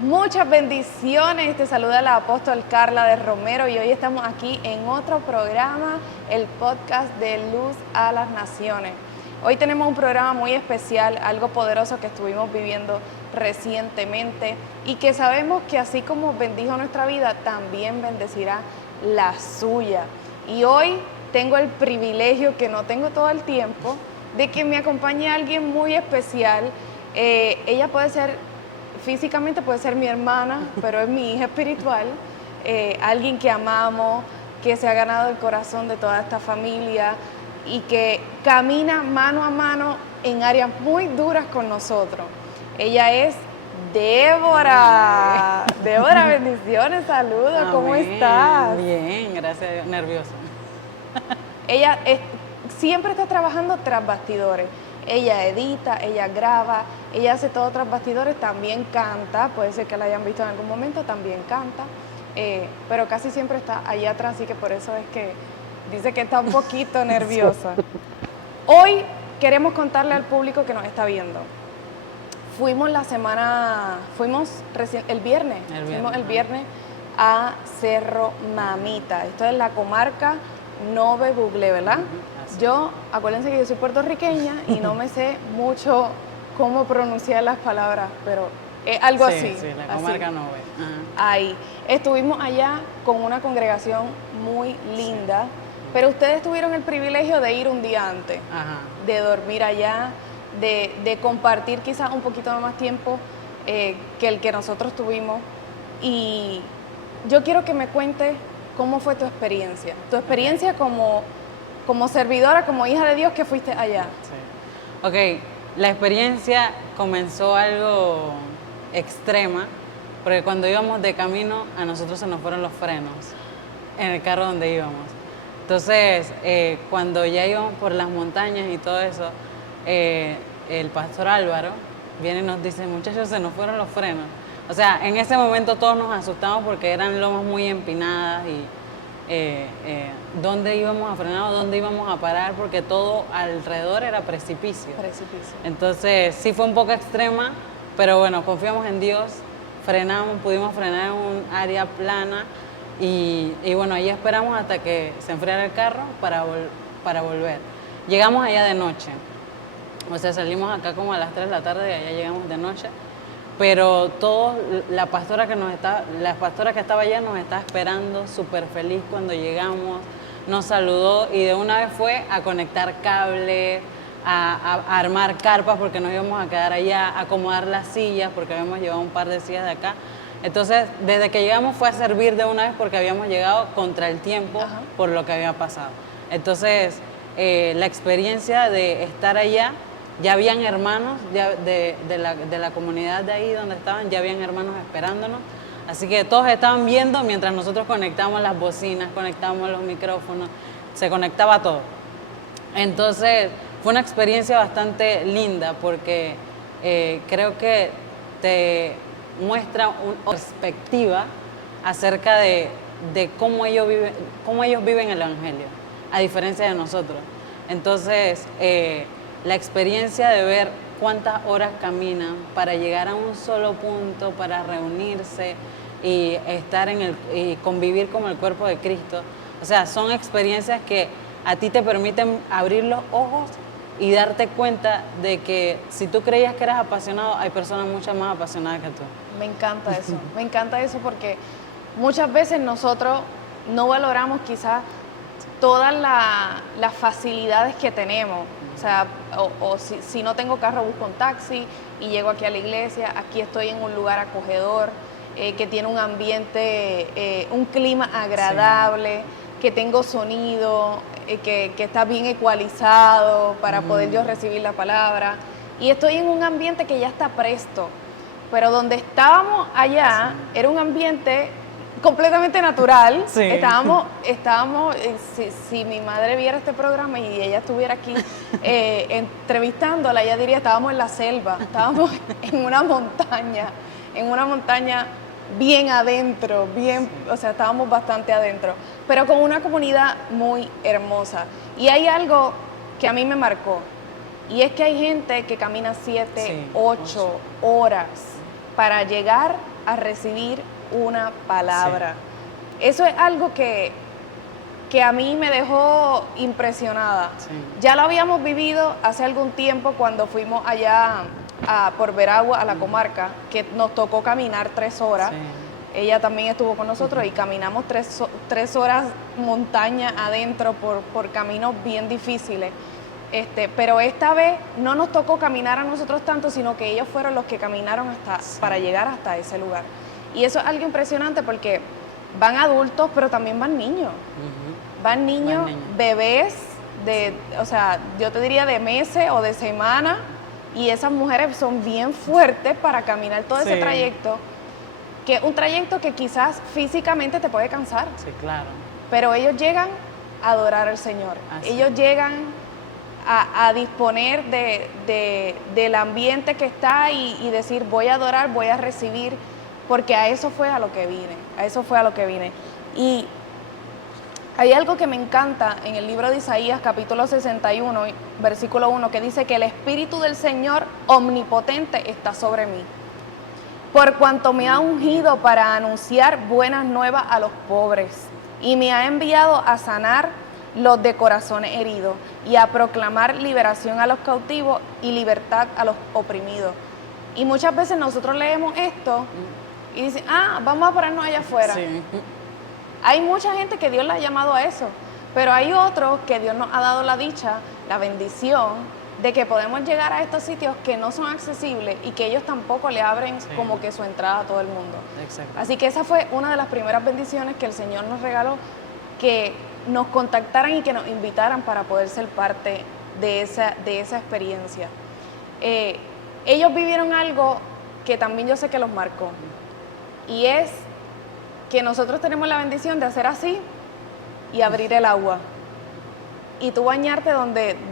Muchas bendiciones, te saluda la apóstol Carla de Romero y hoy estamos aquí en otro programa, el podcast de Luz a las Naciones. Hoy tenemos un programa muy especial, algo poderoso que estuvimos viviendo recientemente y que sabemos que así como bendijo nuestra vida, también bendecirá la suya. Y hoy tengo el privilegio, que no tengo todo el tiempo, de que me acompañe alguien muy especial. Ella puede ser... Físicamente puede ser mi hermana, pero es mi hija espiritual, alguien que amamos, que se ha ganado el corazón de toda esta familia y que camina mano a mano en áreas muy duras con nosotros. Ella es Débora. Débora, bendiciones, saludos, ¿cómo estás? Bien, gracias a Dios, nerviosa. Ella siempre está trabajando tras bastidores. Ella edita, ella graba, ella hace todo tras bastidores, también canta, puede ser que la hayan visto en algún momento, también canta, pero casi siempre está allá atrás, así que por eso es que dice que está un poquito nerviosa. Hoy queremos contarle al público que nos está viendo. Fuimos el viernes a Cerro Mamita, esto es la comarca Nove Buglé, ¿verdad? Yo, acuérdense que yo soy puertorriqueña y no me sé mucho cómo pronunciar las palabras, pero es algo así. Sí, la comarca Nove. Ahí. Estuvimos allá con una congregación muy linda, pero ustedes tuvieron el privilegio de ir un día antes, de dormir allá, de compartir quizás un poquito más tiempo que el que nosotros tuvimos. Y yo quiero que me cuentes cómo fue tu experiencia como servidora, como hija de Dios que fuiste allá. Sí. Ok, la experiencia comenzó algo extrema, porque cuando íbamos de camino a nosotros se nos fueron los frenos en el carro donde íbamos. Entonces, cuando ya íbamos por las montañas y todo eso, el pastor Álvaro viene y nos dice, muchachos, se nos fueron los frenos. O sea, en ese momento todos nos asustamos porque eran lomas muy empinadas y dónde íbamos a frenar o dónde íbamos a parar, porque todo alrededor era precipicio. Entonces sí fue un poco extrema, pero bueno, confiamos en Dios, pudimos frenar en un área plana y bueno, ahí esperamos hasta que se enfriara el carro para volver. Llegamos allá de noche, o sea, salimos acá como a las 3 de la tarde y allá llegamos de noche. Pero la pastora que estaba allá nos estaba esperando súper feliz cuando llegamos, nos saludó y de una vez fue a conectar cables, a armar carpas porque nos íbamos a quedar allá, a acomodar las sillas porque habíamos llevado un par de sillas de acá. Entonces, desde que llegamos fue a servir de una vez porque habíamos llegado contra el tiempo por lo que había pasado. Entonces, la experiencia de estar allá, ya habían hermanos de la comunidad de ahí donde estaban, ya habían hermanos esperándonos. Así que todos estaban viendo mientras nosotros conectábamos las bocinas, conectábamos los micrófonos, se conectaba todo. Entonces fue una experiencia bastante linda porque creo que te muestra una perspectiva acerca de cómo ellos viven el Evangelio, a diferencia de nosotros. Entonces, la experiencia de ver cuántas horas caminan para llegar a un solo punto, para reunirse y estar y convivir como el cuerpo de Cristo. O sea, son experiencias que a ti te permiten abrir los ojos y darte cuenta de que si tú creías que eras apasionado, hay personas mucho más apasionadas que tú. Me encanta eso porque muchas veces nosotros no valoramos quizás todas las facilidades que tenemos. O sea, si no tengo carro, busco un taxi y llego aquí a la iglesia. Aquí estoy en un lugar acogedor, que tiene un ambiente, un clima agradable, que tengo sonido, que está bien ecualizado para poder yo recibir la palabra. Y estoy en un ambiente que ya está presto. Pero donde estábamos allá era un ambiente completamente natural. Sí. Estábamos si mi madre viera este programa y ella estuviera aquí entrevistándola, ella diría, estábamos en la selva, estábamos en una montaña bien adentro, o sea, estábamos bastante adentro. pero con una comunidad muy hermosa. Y hay algo que a mí me marcó, y es que hay gente que camina 7, 8 horas para llegar a recibir una palabra. Sí. Eso es algo que a mí me dejó impresionada. Sí. Ya lo habíamos vivido hace algún tiempo cuando fuimos allá por Veragua, a la comarca, que nos tocó caminar 3 horas. Sí. Ella también estuvo con nosotros y caminamos 3 horas montaña adentro por caminos bien difíciles. Pero esta vez no nos tocó caminar a nosotros tanto, sino que ellos fueron los que caminaron para llegar hasta ese lugar. Y eso es algo impresionante porque van adultos, pero también van niños. Van niños, bebés, o sea, yo te diría de meses o de semanas, y esas mujeres son bien fuertes para caminar todo ese trayecto, que es un trayecto que quizás físicamente te puede cansar. Sí, claro. Pero ellos llegan a adorar al Señor. Ellos llegan a disponer del ambiente que está y decir, voy a adorar, voy a recibir, porque a eso fue a lo que vine, Y hay algo que me encanta en el libro de Isaías, capítulo 61, versículo 1, que dice que el Espíritu del Señor omnipotente está sobre mí, por cuanto me ha ungido para anunciar buenas nuevas a los pobres, y me ha enviado a sanar los de corazones heridos, y a proclamar liberación a los cautivos y libertad a los oprimidos. Y muchas veces nosotros leemos esto y dicen, vamos a pararnos allá afuera. Sí. Hay mucha gente que Dios la ha llamado a eso, pero hay otros que Dios nos ha dado la dicha, la bendición, de que podemos llegar a estos sitios que no son accesibles y que ellos tampoco le abren como que su entrada a todo el mundo. Exacto. Así que esa fue una de las primeras bendiciones que el Señor nos regaló, que nos contactaran y que nos invitaran para poder ser parte de esa experiencia. Ellos vivieron algo que también yo sé que los marcó, y es que nosotros tenemos la bendición de hacer así y abrir el agua y tú bañarte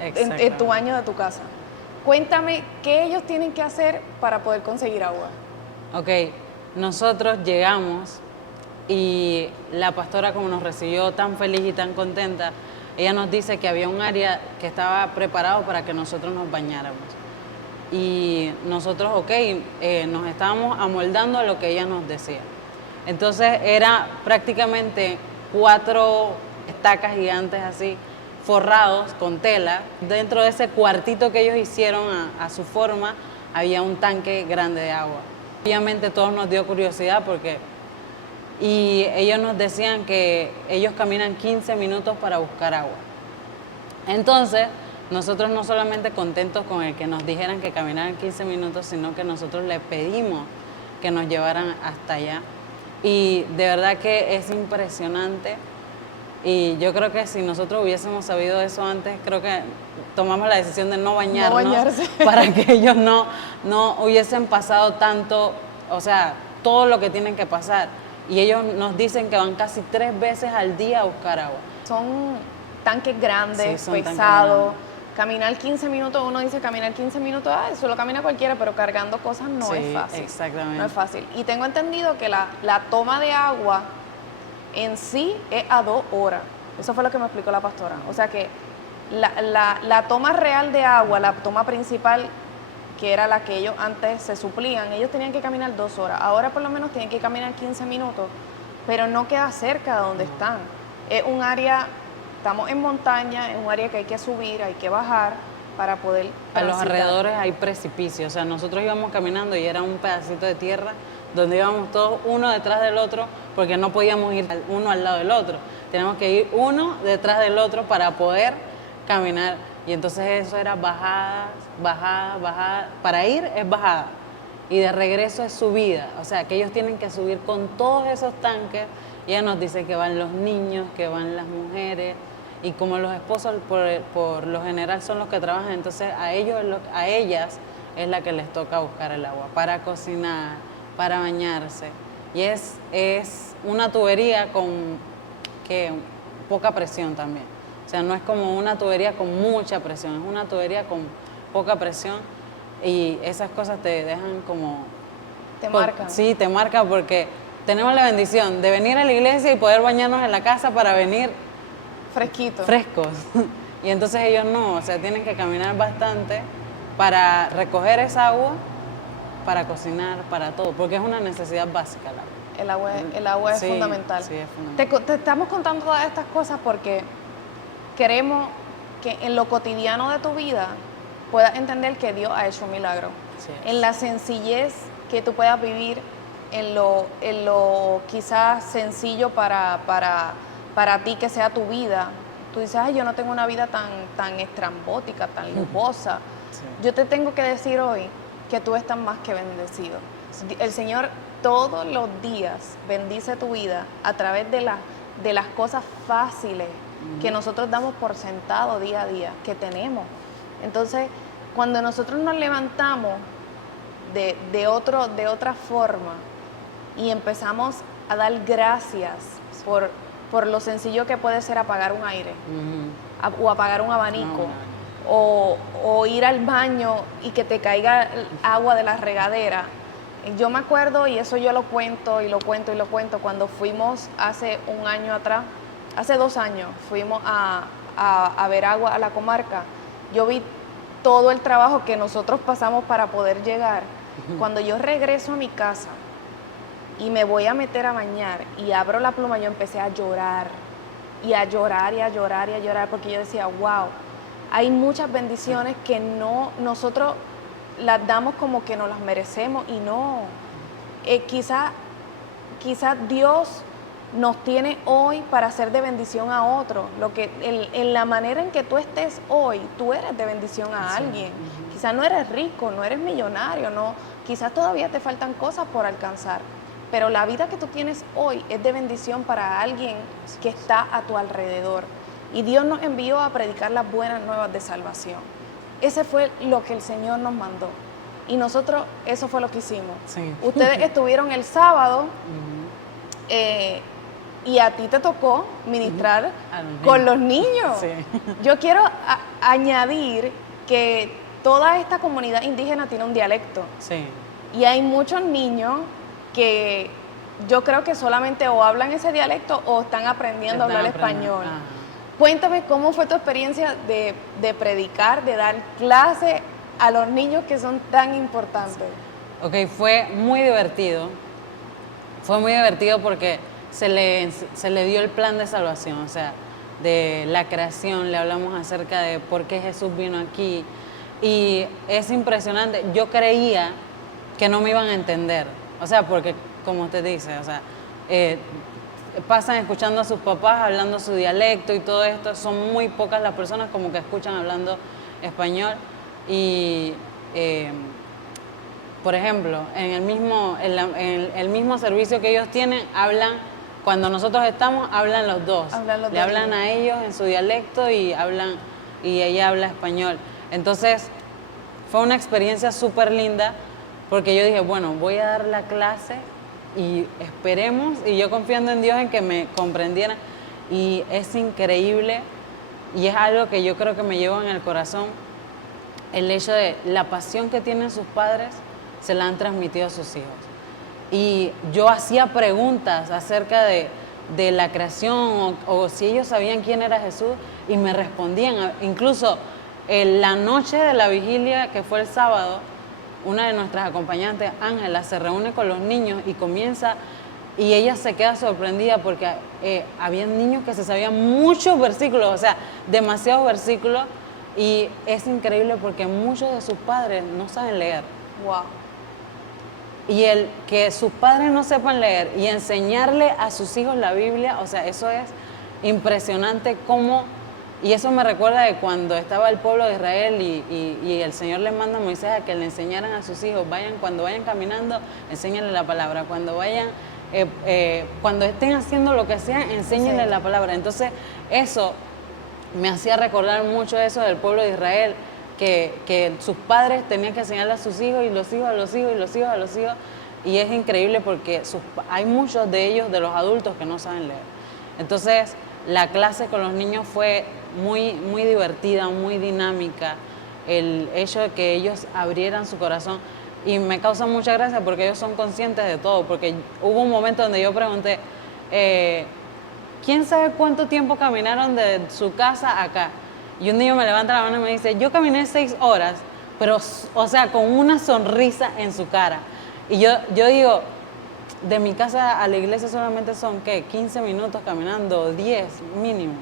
en tu baño de tu casa. Cuéntame, ¿qué ellos tienen que hacer para poder conseguir agua? Ok, nosotros llegamos y la pastora, como nos recibió tan feliz y tan contenta, ella nos dice que había un área que estaba preparado para que nosotros nos bañáramos. Y nosotros, nos estábamos amoldando a lo que ella nos decía. Entonces era prácticamente 4 estacas gigantes así, forrados con tela. Dentro de ese cuartito que ellos hicieron a su forma, había un tanque grande de agua. Obviamente todos nos dio curiosidad y ellos nos decían que ellos caminan 15 minutos para buscar agua. Entonces, nosotros no solamente contentos con el que nos dijeran que caminaran 15 minutos, sino que nosotros le pedimos que nos llevaran hasta allá. Y de verdad que es impresionante. Y yo creo que si nosotros hubiésemos sabido eso antes, creo que tomamos la decisión de no bañarnos para que ellos no hubiesen pasado tanto, o sea, todo lo que tienen que pasar. Y ellos nos dicen que van casi 3 veces al día a buscar agua. Son tanques grandes, pesados. Caminar 15 minutos, uno dice caminar 15 minutos, eso lo camina cualquiera, pero cargando cosas no es fácil. Exactamente. No es fácil. Y tengo entendido que la toma de agua en sí es a 2 horas. Eso fue lo que me explicó la pastora. O sea que la toma real de agua, la toma principal, que era la que ellos antes se suplían, ellos tenían que caminar 2 horas. Ahora por lo menos tienen que caminar 15 minutos, pero no queda cerca de donde están. Es un área... Estamos en montaña, en un área que hay que subir, hay que bajar para poder transitar. A los alrededores hay precipicios, o sea, nosotros íbamos caminando y era un pedacito de tierra donde íbamos todos uno detrás del otro porque no podíamos ir uno al lado del otro. Tenemos que ir uno detrás del otro para poder caminar. Y entonces eso era bajada. Para ir es bajada y de regreso es subida. O sea, que ellos tienen que subir con todos esos tanques. Y ella nos dice que van los niños, que van las mujeres. Y como los esposos por lo general son los que trabajan, entonces a ellas es la que les toca buscar el agua para cocinar, para bañarse. Y es una tubería con poca presión también. O sea, no es como una tubería con mucha presión, es una tubería con poca presión y esas cosas te dejan como... Te marcan. Sí, te marcan porque tenemos la bendición de venir a la iglesia y poder bañarnos en la casa para venir frescos. Y entonces ellos no, o sea, tienen que caminar bastante para recoger esa agua, para cocinar, para todo, porque es una necesidad básica el agua. El agua es fundamental. Sí, es fundamental. Te estamos contando todas estas cosas porque queremos que en lo cotidiano de tu vida puedas entender que Dios ha hecho un milagro. En la sencillez que tú puedas vivir, en lo quizás sencillo para ti que sea tu vida. Tú dices, ay, yo no tengo una vida tan estrambótica, tan lujosa. Sí. Yo te tengo que decir hoy que tú estás más que bendecido. Sí. El Señor todos los días bendice tu vida a través de las cosas fáciles que nosotros damos por sentado día a día, que tenemos. Entonces, cuando nosotros nos levantamos de otra forma y empezamos a dar gracias por lo sencillo que puede ser apagar un aire o apagar un abanico o ir al baño y que te caiga agua de la regadera. Yo me acuerdo, y eso yo lo cuento y lo cuento, cuando fuimos hace un año atrás, hace 2 años, fuimos a ver agua a la comarca. Yo vi todo el trabajo que nosotros pasamos para poder llegar. Cuando yo regreso a mi casa y me voy a meter a bañar y abro la pluma, yo empecé a llorar y a llorar y a llorar y a llorar, porque yo decía, wow, hay muchas bendiciones que nosotros las damos como que nos las merecemos y no. Quizás Dios nos tiene hoy para ser de bendición a otro. En la manera en que tú estés hoy, tú eres de bendición a alguien. Quizás no eres rico, no eres millonario, quizás todavía te faltan cosas por alcanzar, pero la vida que tú tienes hoy es de bendición para alguien que está a tu alrededor. Y Dios nos envió a predicar las buenas nuevas de salvación. Ese fue lo que el Señor nos mandó. Y nosotros, eso fue lo que hicimos. Sí. Ustedes estuvieron el sábado y a ti te tocó ministrar con los niños. Sí. Yo quiero añadir que toda esta comunidad indígena tiene un dialecto. Sí. Y hay muchos niños que yo creo que solamente o hablan ese dialecto o están aprendiendo a hablar español. Ajá. Cuéntame cómo fue tu experiencia de predicar, de dar clase a los niños que son tan importantes. Ok, fue muy divertido. Fue muy divertido porque se le dio el plan de salvación, o sea, de la creación, le hablamos acerca de por qué Jesús vino aquí. Y es impresionante, yo creía que no me iban a entender, o sea, porque como usted dice, o sea, pasan escuchando a sus papás hablando su dialecto y todo esto, son muy pocas las personas como que escuchan hablando español. Y por ejemplo, en el mismo servicio que ellos tienen, cuando nosotros estamos, hablan los dos. Le hablan a ellos en su dialecto y ella habla español. Entonces, fue una experiencia súper linda porque yo dije, bueno, voy a dar la clase y esperemos, y yo confiando en Dios en que me comprendieran. Y es increíble y es algo que yo creo que me llevo en el corazón, el hecho de la pasión que tienen sus padres, se la han transmitido a sus hijos. Y yo hacía preguntas acerca de la creación o si ellos sabían quién era Jesús y me respondían. Incluso la noche de la vigilia, que fue el sábado, una de nuestras acompañantes, Ángela, se reúne con los niños y ella se queda sorprendida porque había niños que se sabían muchos versículos, o sea, demasiados versículos, y es increíble porque muchos de sus padres no saben leer. Wow. Y el que sus padres no sepan leer y enseñarle a sus hijos la Biblia, o sea, eso es impresionante cómo. Y eso me recuerda de cuando estaba el pueblo de Israel y el Señor le manda a Moisés a que le enseñaran a sus hijos, cuando vayan caminando, enséñenle la palabra, cuando estén haciendo lo que sea, enséñenle la palabra. Entonces, eso me hacía recordar mucho eso del pueblo de Israel, que sus padres tenían que enseñarle a sus hijos y los hijos a los hijos y los hijos a los hijos. Y es increíble porque hay muchos de ellos, de los adultos, que no saben leer. Entonces, la clase con los niños fue muy, muy divertida, muy dinámica. El hecho de que ellos abrieran su corazón. Y me causa mucha gracia porque ellos son conscientes de todo, porque hubo un momento donde yo pregunté, ¿quién sabe cuánto tiempo caminaron de su casa acá? Y un niño me levanta la mano y me dice, yo caminé 6 horas, pero, o sea, con una sonrisa en su cara. Y yo digo, de mi casa a la iglesia solamente son, ¿qué? 15 minutos caminando, 10 mínimo.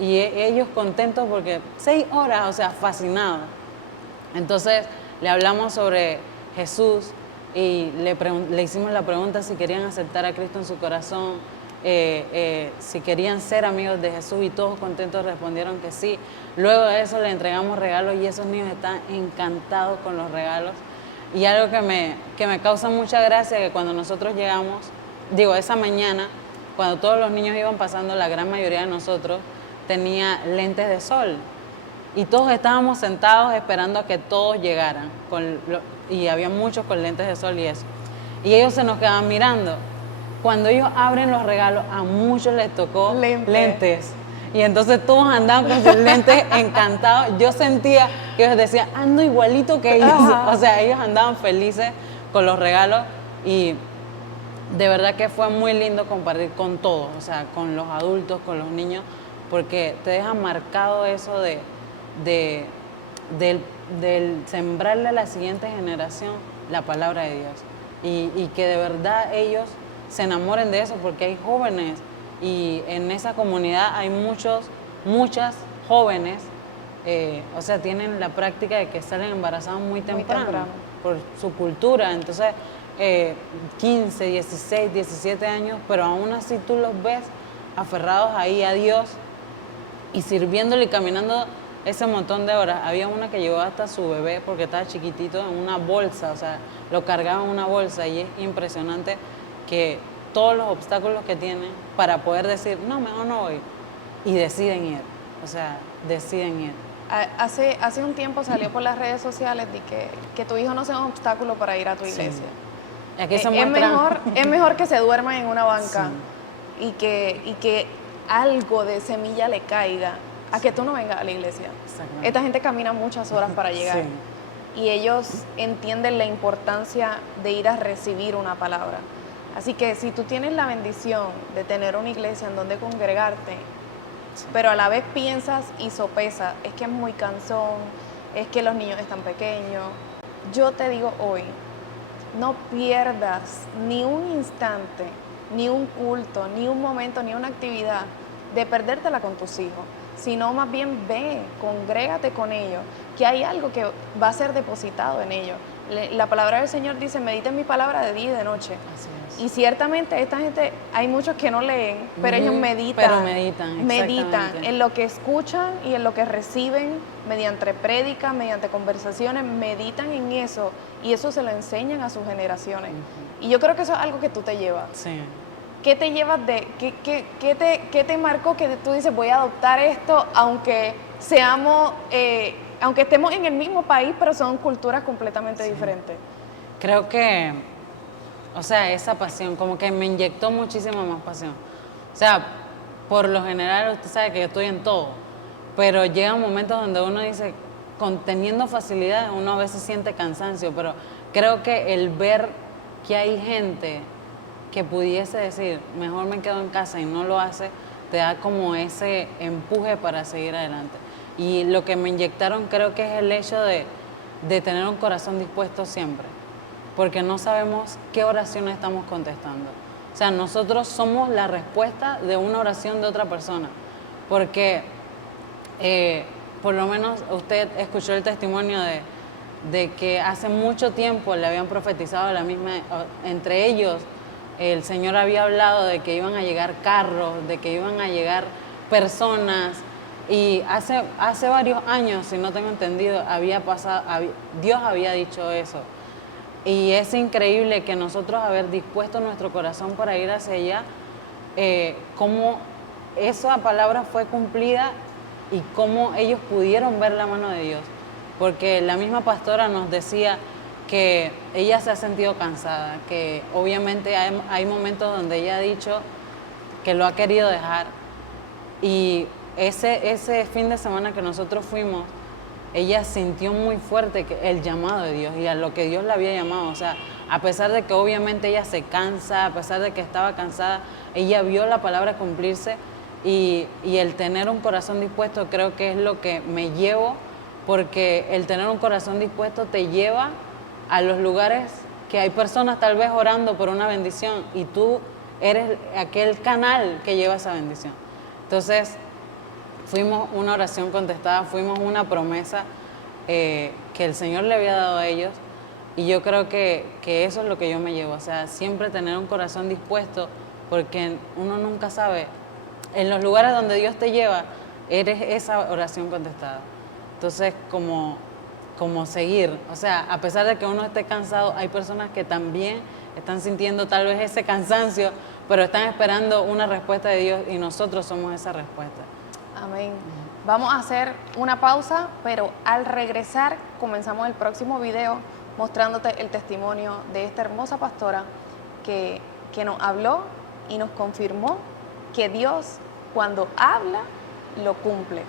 Y ellos contentos porque 6 horas, o sea, fascinados. Entonces, le hablamos sobre Jesús y le hicimos la pregunta si querían aceptar a Cristo en su corazón, si querían ser amigos de Jesús, y todos contentos respondieron que sí. Luego de eso le entregamos regalos y esos niños están encantados con los regalos. Y algo que me causa mucha gracia, que cuando nosotros llegamos, esa mañana, cuando todos los niños iban pasando, la gran mayoría de nosotros tenía lentes de sol. Y todos estábamos sentados esperando a que todos llegaran. Y había muchos con lentes de sol y eso. Y ellos se nos quedaban mirando. Cuando ellos abren los regalos, a muchos les tocó lentes. Y entonces todos andaban con sus lentes encantados. Yo sentía que ellos decían, ando igualito que ellos. O sea, ellos andaban felices con los regalos. Y de verdad que fue muy lindo compartir con todos. O sea, con los adultos, con los niños. Porque te deja marcado eso del sembrarle a la siguiente generación la palabra de Dios. Y que de verdad ellos se enamoren de eso, porque hay jóvenes y en esa comunidad hay muchas jóvenes, o sea, tienen la práctica de que salen embarazadas muy temprano por su cultura. Entonces, 15, 16, 17 años, pero aún así tú los ves aferrados ahí a Dios y sirviéndole y caminando ese montón de horas. Había una que llevó hasta su bebé porque estaba chiquitito en una bolsa, o sea, lo cargaba en una bolsa, y es impresionante que todos los obstáculos que tienen para poder decir, no, mejor no voy, y deciden ir, o sea, deciden ir. Hace un tiempo salió por las redes sociales de que tu hijo no sea un obstáculo para ir a tu iglesia. Sí. Aquí es mejor que se duerman en una banca, sí, y que algo de semilla le caiga a que tú no vengas a la iglesia. Esta gente camina muchas horas para llegar. Sí. Y ellos entienden la importancia de ir a recibir una palabra. Así que si tú tienes la bendición de tener una iglesia en donde congregarte, sí, pero a la vez piensas y sopesas, es que es muy cansón, es que los niños están pequeños, yo te digo hoy, no pierdas ni un instante, ni un culto, ni un momento, ni una actividad de perdértela con tus hijos, sino más bien ve, congrégate con ellos, que hay algo que va a ser depositado en ellos. La palabra del Señor dice, mediten mi palabra de día y de noche. Así es. Y ciertamente esta gente, hay muchos que no leen, pero ellos meditan en lo que escuchan y en lo que reciben mediante prédicas, mediante conversaciones, meditan en eso, y eso se lo enseñan a sus generaciones. Y yo creo que eso es algo que tú te llevas. Sí. ¿Qué te llevas qué te marcó que tú dices, voy a adoptar esto, aunque estemos en el mismo país, pero son culturas completamente diferentes? Creo que, o sea, esa pasión, como que me inyectó muchísima más pasión. O sea, por lo general, usted sabe que yo estoy en todo, pero llegan momentos donde uno dice, teniendo facilidad, uno a veces siente cansancio, pero creo que el ver que hay gente que pudiese decir, mejor me quedo en casa, y no lo hace, te da como ese empuje para seguir adelante. Y lo que me inyectaron creo que es el hecho de tener un corazón dispuesto siempre, porque no sabemos qué oración estamos contestando. O sea, nosotros somos la respuesta de una oración de otra persona, porque por lo menos usted escuchó el testimonio de que hace mucho tiempo le habían profetizado la misma, entre ellos, el Señor había hablado de que iban a llegar carros, de que iban a llegar personas, y hace varios años, si no tengo entendido, Dios había dicho eso. Y es increíble que nosotros haber dispuesto nuestro corazón para ir hacia allá, cómo esa palabra fue cumplida y cómo ellos pudieron ver la mano de Dios. Porque la misma pastora nos decía que ella se ha sentido cansada, que obviamente hay momentos donde ella ha dicho que lo ha querido dejar. Y ese fin de semana que nosotros fuimos, ella sintió muy fuerte el llamado de Dios y a lo que Dios le había llamado. O sea, a pesar de que obviamente ella se cansa, a pesar de que estaba cansada, ella vio la palabra cumplirse y el tener un corazón dispuesto creo que es lo que me llevo, porque el tener un corazón dispuesto te lleva a los lugares que hay personas tal vez orando por una bendición y tú eres aquel canal que lleva esa bendición. Entonces, fuimos una oración contestada, fuimos una promesa que el Señor le había dado a ellos, y yo creo que eso es lo que yo me llevo, o sea, siempre tener un corazón dispuesto, porque uno nunca sabe, en los lugares donde Dios te lleva, eres esa oración contestada. Entonces, como seguir, o sea, a pesar de que uno esté cansado, hay personas que también están sintiendo tal vez ese cansancio, pero están esperando una respuesta de Dios y nosotros somos esa respuesta. Amén. Vamos a hacer una pausa, pero al regresar comenzamos el próximo video mostrándote el testimonio de esta hermosa pastora que nos habló y nos confirmó que Dios, cuando habla, lo cumple.